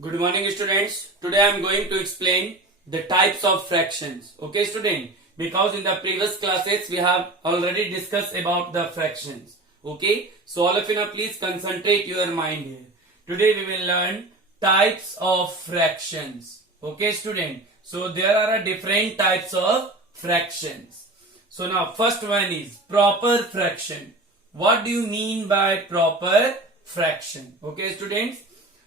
Good morning students. Today I am going to explain the types of fractions. Okay student, because in the previous classes we have already discussed about the fractions. Okay, so all of you now please concentrate your mind here. Today we will learn types of fractions. Okay student, so there are different types of fractions. So now first one is proper fraction. What do you mean by proper fraction? Okay students,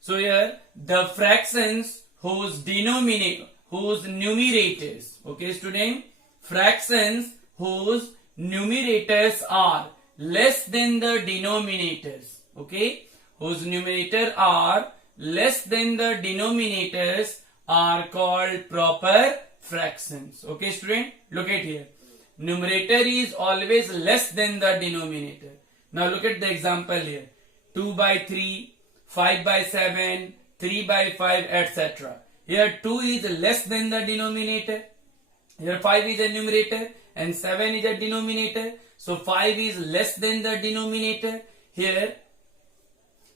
so here the fractions whose numerators, okay student, fractions whose numerators are less than the denominators, okay, whose numerator are less than the denominators are called proper fractions. Okay student, look at here, numerator is always less than the denominator. Now look at the example here, 2 by 3, 5 by 7, 3 by 5, etc. Here 2 is less than the denominator. Here 5 is a numerator and 7 is a denominator. So 5 is less than the denominator. Here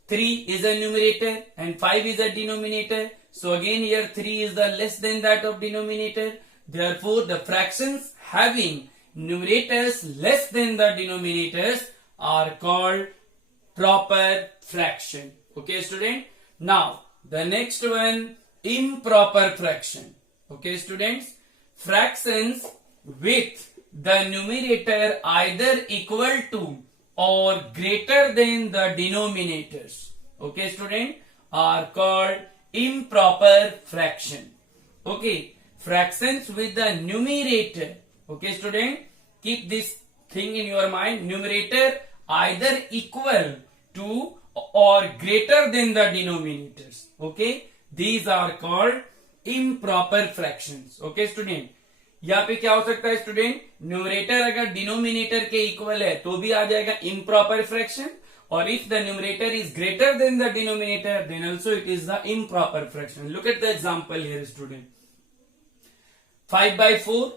3 is a numerator and 5 is a denominator. So again here 3 is the less than that of denominator. Therefore the fractions having numerators less than the denominators are called proper fraction. Okay student, now the next one, improper fraction. Okay students, fractions with the numerator either equal to or greater than the denominators, okay student, are called improper fraction. Okay, fractions with the numerator, okay student, keep this thing in your mind, numerator either equal to or greater than the denominators, okay, these are called improper fractions. Okay student, यहाँ पे क्या हो सकता है student, numerator अगर denominator के equal है तो भी आ जाएगा improper fraction, और if the numerator is greater than the denominator then also it is the improper fraction. Look at the example here student, 5 by 4.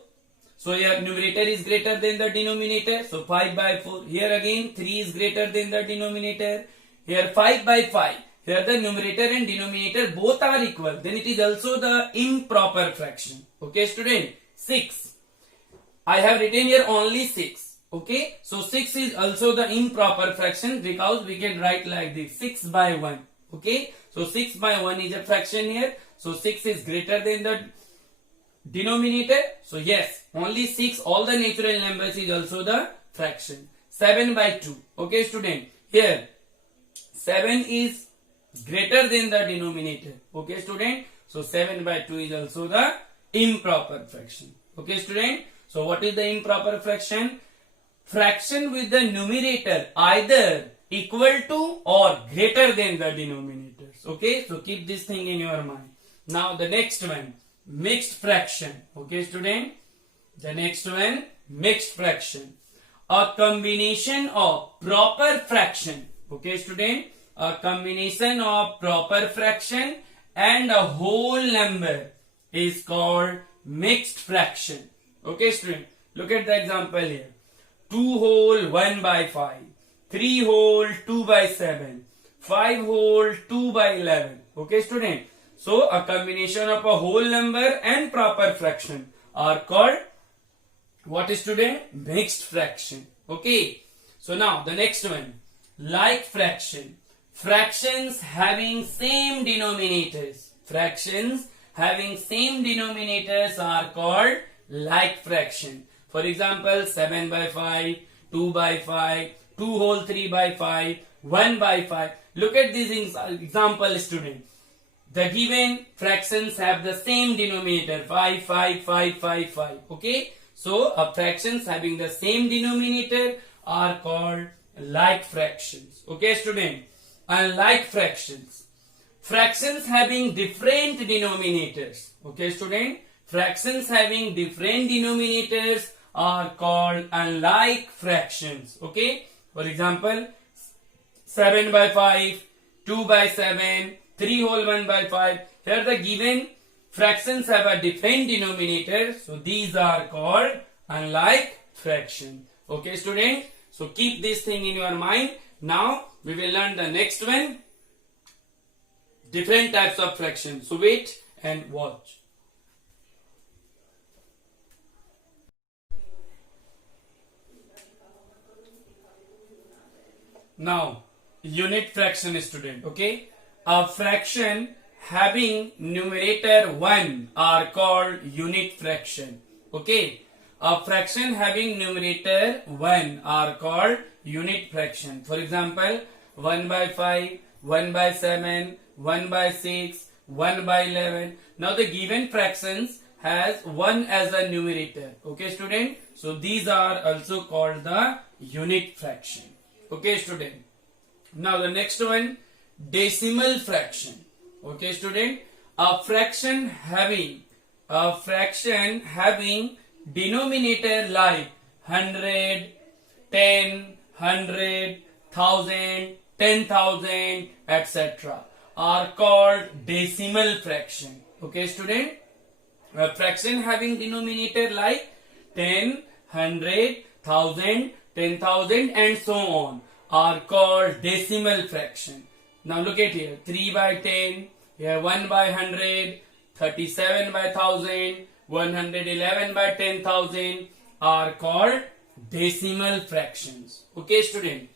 So here numerator is greater than the denominator, so 5 by 4. Here again 3 is greater than the denominator. Here 5 by 5. Here the numerator and denominator both are equal. Then it is also the improper fraction. Okay student, 6. I have written here only 6. Okay, so 6 is also the improper fraction because we can write like this, 6 by 1. Okay, so 6 by 1 is a fraction here. So 6 is greater than the denominator. So yes, only 6, all the natural numbers is also the fraction. 7 by 2. Okay student, here 7 is greater than the denominator. Okay student, so 7 by 2 is also the improper fraction. Okay student, so what is the improper fraction? Fraction with the numerator either equal to or greater than the denominators. Okay, so keep this thing in your mind. Now the next one, mixed fraction. Okay student, the next one, mixed fraction, a combination of proper fraction. Okay student, a combination of proper fraction and a whole number is called mixed fraction. Okay student, look at the example here, 2 whole 1 by 5, 3 whole 2 by 7, 5 whole 2 by 11. Okay student, so a combination of a whole number and proper fraction are called what student? Mixed fraction. Okay, so now the next one, like fraction. Fractions having same denominators. Fractions having same denominators are called like fraction. For example, 7 by 5, 2 by 5, 2 whole 3 by 5, 1 by 5. Look at this example student. The given fractions have the same denominator, 5, 5, 5, 5, 5. Okay, so fractions having the same denominator are called like fractions. Okay student, unlike fractions, fractions having different denominators. Okay student, fractions having different denominators are called unlike fractions. Okay, for example, 7 by 5, 2 by 7, 3 whole 1 by 5. Here the given fractions have a different denominator, so these are called unlike fraction. Okay student, so keep this thing in your mind. Now we will learn the next one, different types of fractions. So wait and watch. Now, unit fraction, student. Okay, a fraction having numerator 1 are called unit fraction. Okay, a fraction having numerator 1 are called unit fraction. For example, 1 by 5, 1 by 7, 1 by 6, 1 by 11. Now the given fractions has 1 as a numerator. Okay, student. So these are also called the unit fraction. Okay, student. Now the next one, decimal fraction. Okay, student. A fraction having denominator like 100, 10, 100, 1000, 10,000, etc. are called decimal fraction. Okay, student. A fraction having denominator like 10, 100, 1000, 10,000 and so on are called decimal fraction. Now look at here, 3 by 10, here 1 by 100, 37 by 1000, 111 by 10,000 are called decimal fractions. Okay, student.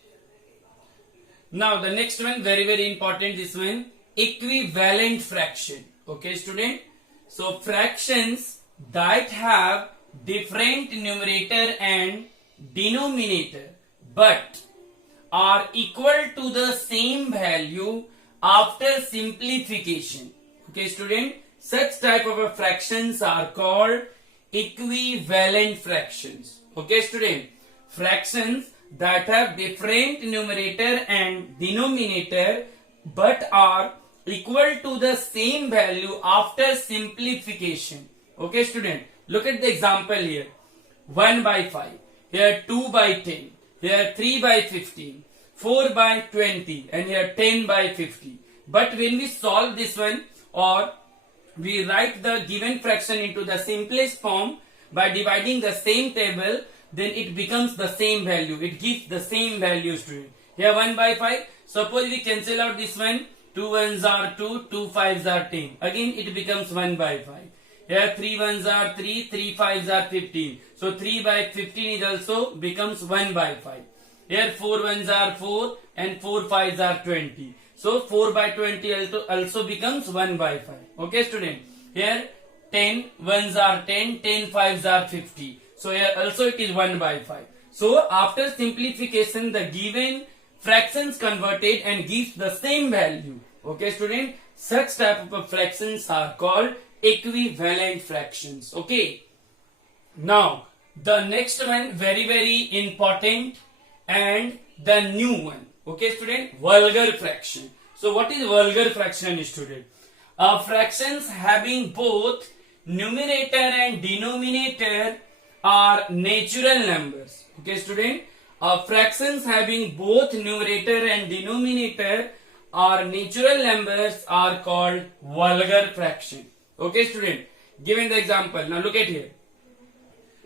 Now the next one, very important, this one, equivalent fraction. Okay, student. So fractions that have different numerator and denominator but are equal to the same value after simplification. Okay, student. Such type of fractions are called equivalent fractions. Okay, student. Fractions that have different numerator and denominator but are equal to the same value after simplification. Okay, student. Look at the example here. 1 by 5. Here 2 by 10. Here 3 by 15. 4 by 20. And here 10 by 50. But when we solve this one or we write the given fraction into the simplest form by dividing the same table, then it becomes the same value. It gives the same value, student. Here 1 by 5. Suppose we cancel out this one. 2 ones are 2, 2 fives are 10. Again it becomes 1 by 5. Here 3 ones are 3, 3 fives are 15. So 3 by 15 is also becomes 1 by 5. Here 4 ones are 4 and 4 fives are 20. So 4 by 20 also becomes 1 by 5. Okay, student. Here 10 ones are 10, 10 fives are 50. So here also it is 1 by 5. So after simplification the given fractions converted and gives the same value. Okay, student. Such type of fractions are called equivalent fractions. Okay. Now the next one, very important and the new one. Okay, student. Vulgar fraction. So what is vulgar fraction, student? Fractions having both numerator and denominator are natural numbers. Okay, student. Fractions having both numerator and denominator are natural numbers are called vulgar fraction. Okay, student. Given the example, now look at here.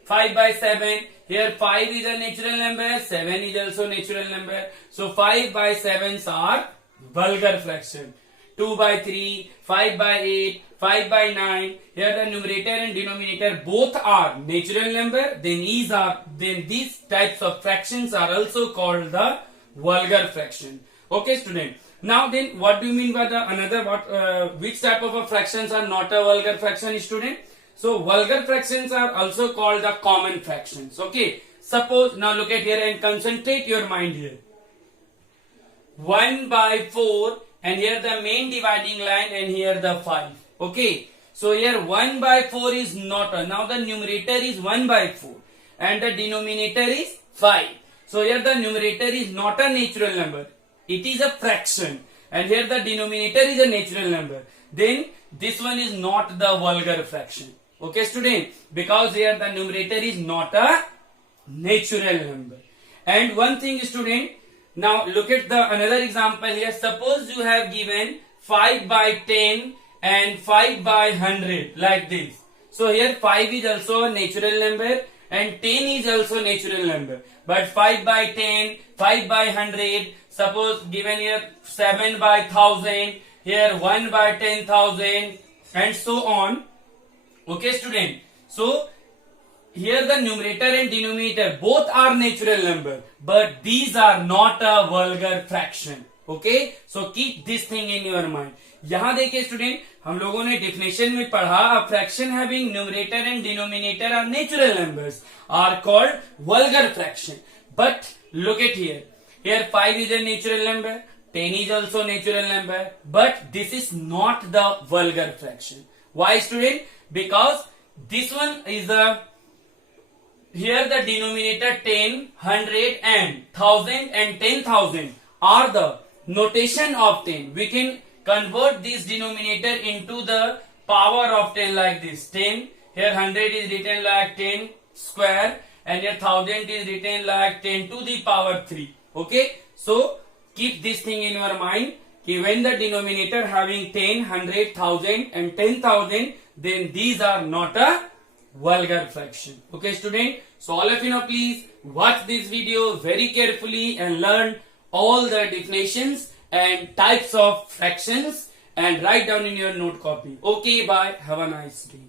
5 by 7. Here 5 is a natural number, 7 is also natural number. So 5 by 7s are vulgar fraction. 2 by 3, 5 by 8, 5 by 9. Here the numerator and denominator both are natural number. Then these types of fractions are also called the vulgar fraction. Okay, student. Now then, what do you mean by the which type of fractions are not a vulgar fraction, student? So vulgar fractions are also called the common fractions. Okay. Suppose, now look at here and concentrate your mind here. 1 by 4 and here the main dividing line and here the 5. Okay. So here 1 by 4 is not a. Now the numerator is 1 by 4 and the denominator is 5. So here the numerator is not a natural number. It is a fraction and here the denominator is a natural number. Then this one is not the vulgar fraction. Okay, student, because here the numerator is not a natural number. And one thing, student, now look at the another example here. Suppose you have given 5 by 10 and 5 by 100 like this. So here 5 is also a natural number and 10 is also natural number. But 5 by 10, 5 by 100, suppose given here 7 by 1000, here 1 by 10,000 and so on. Okay student, so here the numerator and denominator both are natural number, but these are not a vulgar fraction. Okay, so keep this thing in your mind. यहाँ देखिए student, हम लोगों ने definition में पढ़ा a fraction having numerator and denominator are natural numbers are called vulgar fraction. But look at here. Here 5 is a natural number, 10 is also natural number, but this is not the vulgar fraction. Why student? Because this one is a, here the denominator 10, 100 and 1000 and 10,000 are the notation of 10. We can convert this denominator into the power of 10 like this. 10, here 100 is written like 10 square and here 1000 is written like 10 to the power 3. Okay, so keep this thing in your mind. When the denominator having 10, 100, 1000 and 10,000, then these are not a vulgar fraction. Okay student, so all of you know, please watch this video very carefully and learn all the definitions and types of fractions and write down in your note copy. Okay, bye, have a nice day.